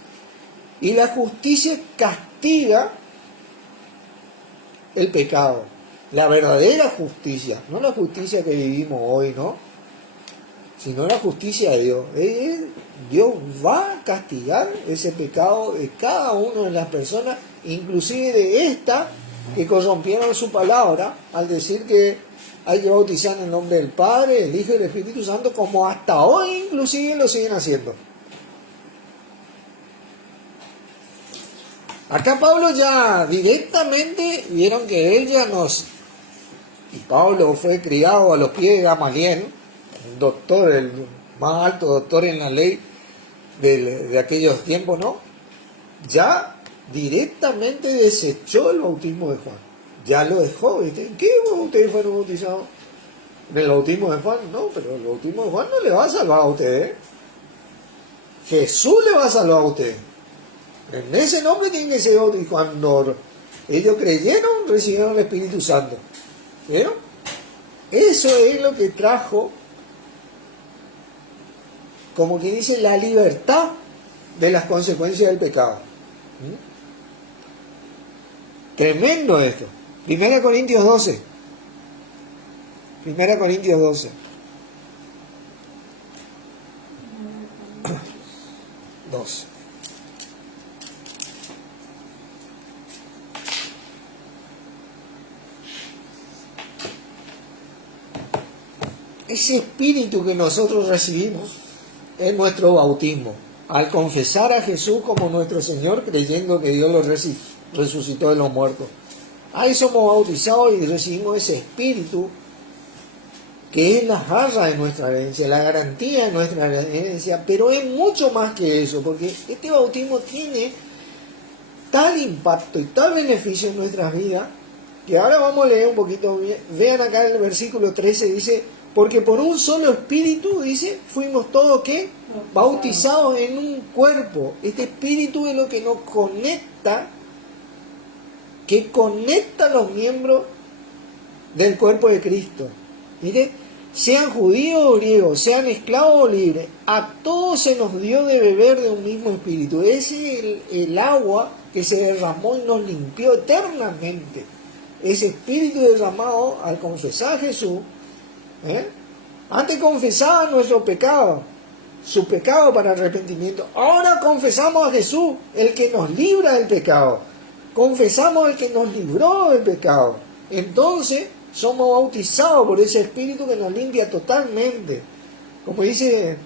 y la justicia castiga el pecado, la verdadera justicia, no la justicia que vivimos hoy, ¿no? Sino la justicia de Dios. Dios va a castigar ese pecado de cada una de las personas, inclusive de esta que corrompieron su palabra al decir que hay que bautizar en el nombre del Padre, del Hijo y del Espíritu Santo, como hasta hoy inclusive lo siguen haciendo. Acá Pablo ya directamente, vieron que él ya y Pablo fue criado a los pies de Gamaliel, un doctor, el más alto doctor en la ley de aquellos tiempos, ¿no? Ya directamente desechó el bautismo de Juan. Ya lo dejó, ¿viste? ¿En qué ustedes fueron bautizados? ¿En el bautismo de Juan? No, pero el bautismo de Juan no le va a salvar a ustedes. Jesús le va a salvar a ustedes. En ese nombre tienen que ser bautizados. Cuando ellos creyeron, recibieron el Espíritu Santo. ¿Vieron? Eso es lo que trajo, como que dice, la libertad de las consecuencias del pecado. Tremendo esto. 1 Corintios 12. 1 Corintios 12. 12. ese espíritu que nosotros recibimos es nuestro bautismo. Al confesar a Jesús como nuestro Señor, creyendo que Dios lo resucitó de los muertos. Ahí somos bautizados y recibimos ese espíritu que es la jarra de nuestra herencia, la garantía de nuestra herencia, pero es mucho más que eso, porque este bautismo tiene tal impacto y tal beneficio en nuestras vidas, que ahora vamos a leer un poquito, vean acá el versículo 13, dice, porque por un solo espíritu, dice, fuimos todos, ¿qué? Bautizados en un cuerpo. Este espíritu es lo que nos conecta, que conecta a los miembros del cuerpo de Cristo. Mire, sean judíos o griegos, sean esclavos o libres, a todos se nos dio de beber de un mismo espíritu. Ese es el agua que se derramó y nos limpió eternamente. Ese espíritu derramado al confesar a Jesús, antes confesaba nuestro pecado, su pecado para arrepentimiento. Ahora confesamos a Jesús, el que nos libra del pecado. Confesamos al que nos libró del pecado. Entonces somos bautizados por ese espíritu que nos limpia totalmente. Como dice,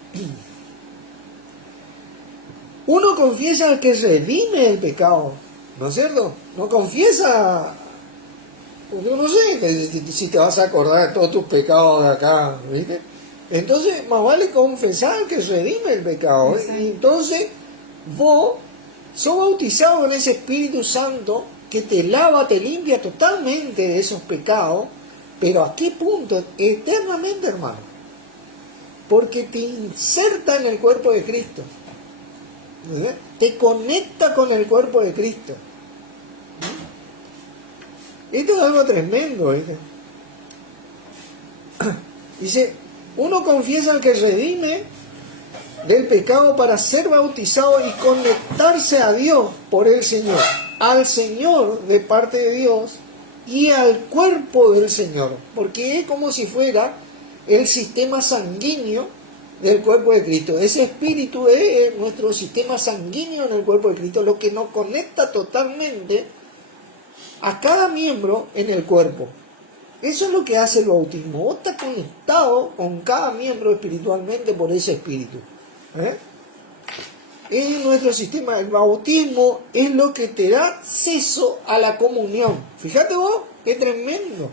uno confiesa al que redime el pecado, ¿no es cierto? No confiesa, yo no sé si te vas a acordar de todos tus pecados de acá, ¿viste? Entonces más vale confesar al que redime el pecado. Y entonces vos sos bautizado en ese Espíritu Santo que te lava, te limpia totalmente de esos pecados. Pero ¿a qué punto? Eternamente, hermano. Porque te inserta en el cuerpo de Cristo. Te conecta con el cuerpo de Cristo. Esto es algo tremendo. Dice, uno confiesa al que redime del pecado para ser bautizado y conectarse a Dios por el Señor. Al Señor de parte de Dios y al cuerpo del Señor, porque es como si fuera el sistema sanguíneo del cuerpo de Cristo. Ese espíritu es nuestro sistema sanguíneo en el cuerpo de Cristo, lo que nos conecta totalmente a cada miembro en el cuerpo. Eso es lo que hace el bautismo. Vos estás conectado con cada miembro espiritualmente por ese espíritu. Es nuestro sistema. El bautismo es lo que te da acceso a la comunión. Fíjate vos, qué tremendo.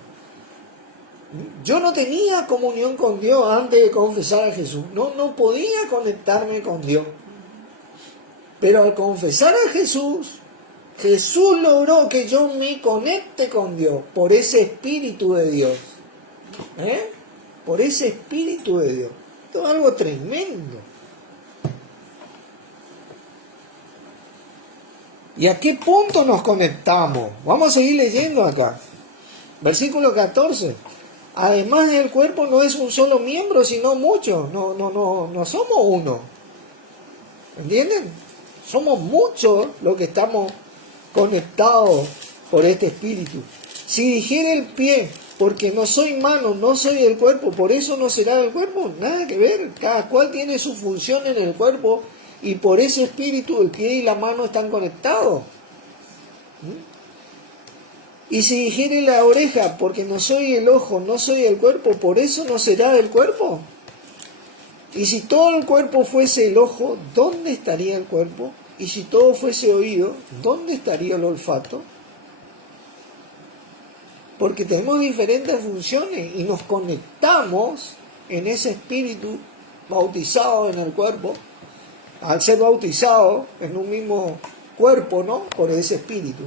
Yo no tenía comunión con Dios antes de confesar a Jesús. No podía conectarme con Dios. Pero al confesar a Jesús, Jesús logró que yo me conecte con Dios por ese Espíritu de Dios. Por ese Espíritu de Dios. Esto es algo tremendo. ¿Y a qué punto nos conectamos? Vamos a seguir leyendo acá. Versículo 14. Además el cuerpo no es un solo miembro, sino muchos. No somos uno. ¿Entienden? Somos muchos los que estamos conectados por este espíritu. Si dijera el pie, porque no soy mano, no soy el cuerpo, por eso no será el cuerpo, nada que ver. Cada cual tiene su función en el cuerpo. Y por ese espíritu el pie y la mano están conectados. Y si dijere la oreja, porque no soy el ojo, no soy el cuerpo, por eso no será del cuerpo. Y si todo el cuerpo fuese el ojo, ¿dónde estaría el cuerpo? Y si todo fuese oído, ¿dónde estaría el olfato? Porque tenemos diferentes funciones y nos conectamos en ese espíritu bautizado en el cuerpo. Al ser bautizado en un mismo cuerpo, ¿no? Por ese espíritu.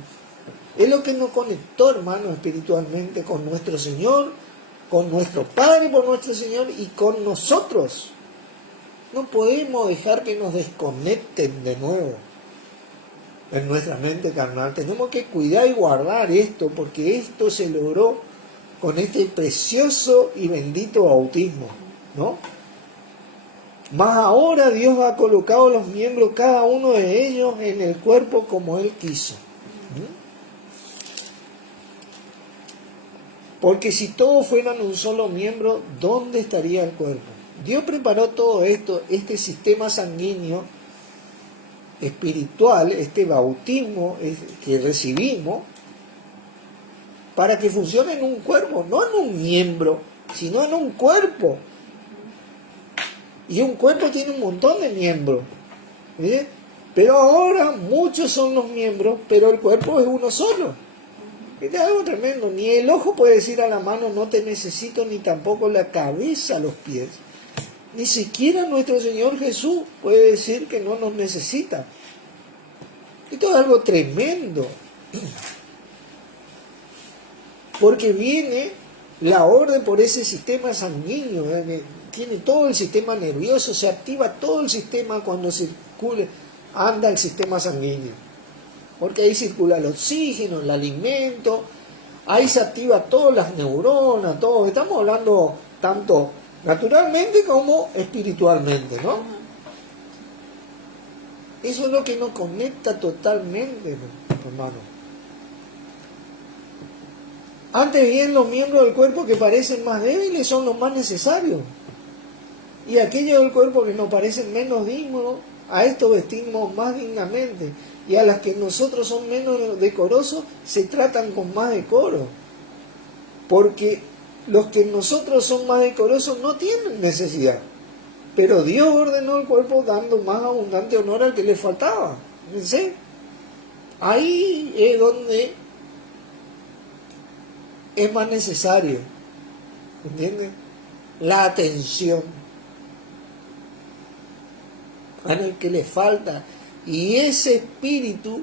Es lo que nos conectó, hermano, espiritualmente con nuestro Señor, con nuestro Padre por nuestro Señor y con nosotros. No podemos dejar que nos desconecten de nuevo en nuestra mente carnal. Tenemos que cuidar y guardar esto, porque esto se logró con este precioso y bendito bautismo, ¿no? Mas ahora Dios ha colocado los miembros, cada uno de ellos, en el cuerpo como Él quiso. Porque si todos fueran un solo miembro, ¿dónde estaría el cuerpo? Dios preparó todo esto, este sistema sanguíneo espiritual, este bautismo que recibimos, para que funcione en un cuerpo, no en un miembro, sino en un cuerpo. Y un cuerpo tiene un montón de miembros. ¿Sí? Pero ahora muchos son los miembros, pero el cuerpo es uno solo. Es algo tremendo. Ni el ojo puede decir a la mano, no te necesito, ni tampoco la cabeza a los pies. Ni siquiera nuestro Señor Jesús puede decir que no nos necesita. Esto es algo tremendo. Porque viene la orden por ese sistema sanguíneo. Tiene todo el sistema nervioso, se activa todo el sistema cuando anda el sistema sanguíneo. Porque ahí circula el oxígeno, el alimento, ahí se activa todas las neuronas, todo. Estamos hablando tanto naturalmente como espiritualmente, ¿no? Eso es lo que nos conecta totalmente, hermano. Antes bien, los miembros del cuerpo que parecen más débiles son los más necesarios. Y aquellos del cuerpo que nos parecen menos dignos, a estos vestimos más dignamente. Y a las que nosotros son menos decorosos, se tratan con más decoro. Porque los que nosotros son más decorosos no tienen necesidad. Pero Dios ordenó el cuerpo dando más abundante honor al que le faltaba. ¿Sí? Ahí es donde es más necesario, ¿entiendes? La atención a el que le falta, y ese espíritu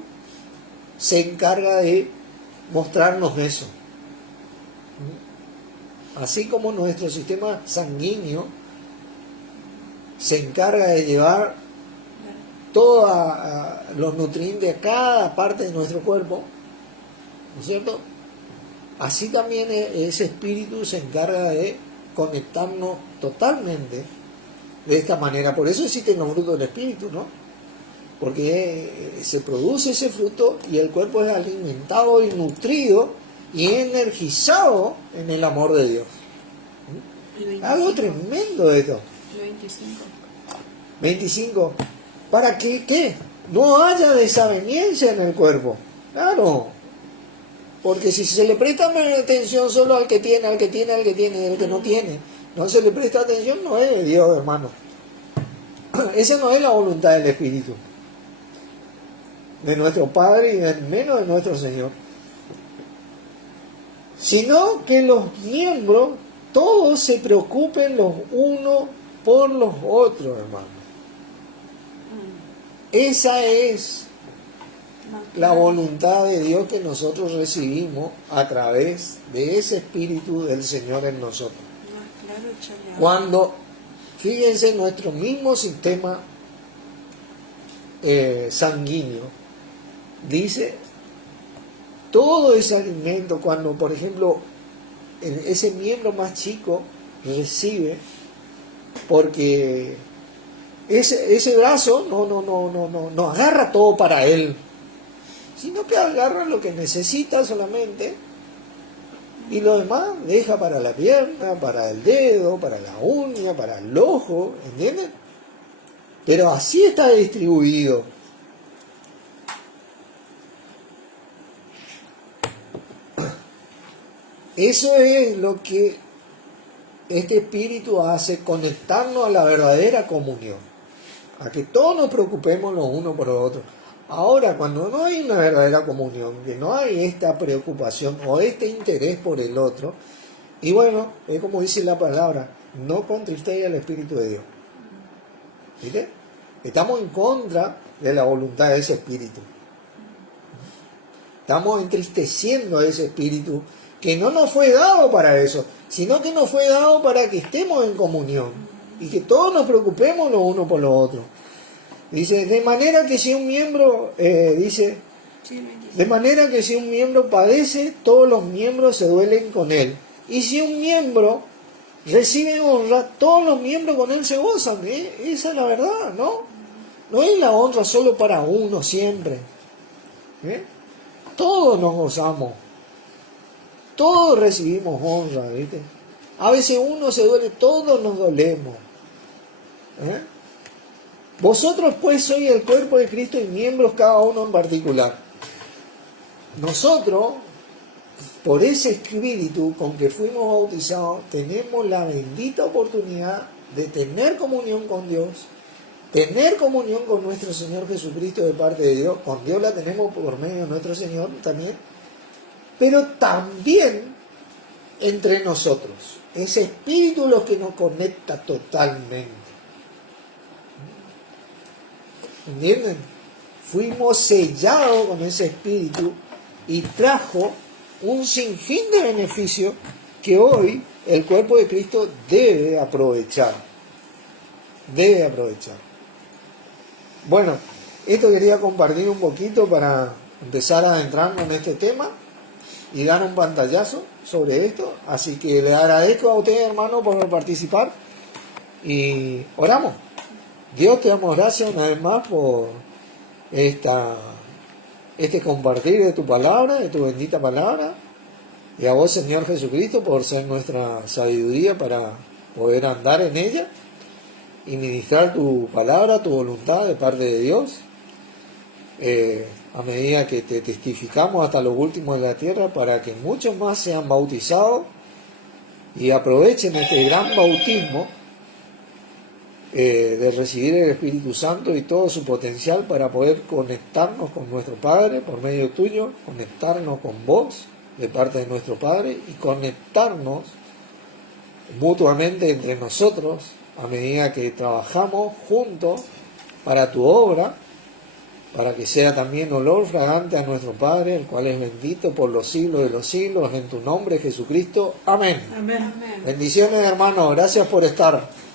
se encarga de mostrarnos eso. Así como nuestro sistema sanguíneo se encarga de llevar todos los nutrientes a cada parte de nuestro cuerpo, ¿no es cierto? Así también ese espíritu se encarga de conectarnos totalmente de esta manera. Por eso existen los frutos del espíritu, ¿no? Porque se produce ese fruto y el cuerpo es alimentado y nutrido y energizado en el amor de Dios. Algo tremendo de esto. 25. ¿Para que qué? No haya desaveniencia en el cuerpo. Claro. Porque si se le presta atención solo al que tiene, al que tiene, al que tiene, al que no tiene, no se le presta atención, no es de Dios, hermano. Esa no es la voluntad del Espíritu, de nuestro Padre y menos de nuestro Señor. Sino que los miembros, todos se preocupen los unos por los otros, hermano. Esa es la voluntad de Dios que nosotros recibimos a través de ese Espíritu del Señor en nosotros. Cuando, fíjense, nuestro mismo sistema sanguíneo dice, todo ese alimento, cuando por ejemplo ese miembro más chico recibe, porque ese brazo no agarra todo para él, sino que agarra lo que necesita solamente y lo demás deja para la pierna, para el dedo, para la uña, para el ojo, ¿entienden? Pero así está distribuido. Eso es lo que este espíritu hace, conectarnos a la verdadera comunión, a que todos nos preocupemos los unos por los otros. Ahora, cuando no hay una verdadera comunión, que no hay esta preocupación o este interés por el otro, y bueno, es como dice la palabra, no contristéis al Espíritu de Dios. ¿Viste? Estamos en contra de la voluntad de ese Espíritu. Estamos entristeciendo a ese Espíritu que no nos fue dado para eso, sino que nos fue dado para que estemos en comunión y que todos nos preocupemos los unos por los otros. Dice, de manera que si un miembro, de manera que si un miembro padece, todos los miembros se duelen con él. Y si un miembro recibe honra, todos los miembros con él se gozan. Esa es la verdad, ¿no? No es la honra solo para uno siempre. Todos nos gozamos. Todos recibimos honra, ¿viste? A veces uno se duele, todos nos dolemos. Vosotros pues sois el cuerpo de Cristo y miembros cada uno en particular. Nosotros por ese Espíritu con que fuimos bautizados, tenemos la bendita oportunidad de tener comunión con Dios, tener comunión con nuestro Señor Jesucristo de parte de Dios. Con Dios la tenemos por medio de nuestro Señor también, pero también entre nosotros. Ese Espíritu lo que nos conecta totalmente. ¿Entienden? Fuimos sellados con ese Espíritu y trajo un sinfín de beneficios que hoy el cuerpo de Cristo debe aprovechar. Debe aprovechar. Bueno, esto quería compartir un poquito para empezar a adentrarnos en este tema y dar un pantallazo sobre esto. Así que le agradezco a ustedes, hermanos, por participar y oramos. Dios, te damos gracias una vez más por este compartir de tu palabra, de tu bendita palabra, y a vos, Señor Jesucristo, por ser nuestra sabiduría para poder andar en ella y ministrar tu palabra, tu voluntad de parte de Dios, a medida que te testificamos hasta los últimos de la tierra, para que muchos más sean bautizados y aprovechen este gran bautismo de recibir el Espíritu Santo y todo su potencial para poder conectarnos con nuestro Padre por medio tuyo, conectarnos con vos de parte de nuestro Padre y conectarnos mutuamente entre nosotros a medida que trabajamos juntos para tu obra, para que sea también olor fragante a nuestro Padre, el cual es bendito por los siglos de los siglos, en tu nombre, Jesucristo. Amén. Amén. Bendiciones, hermanos. Gracias por estar.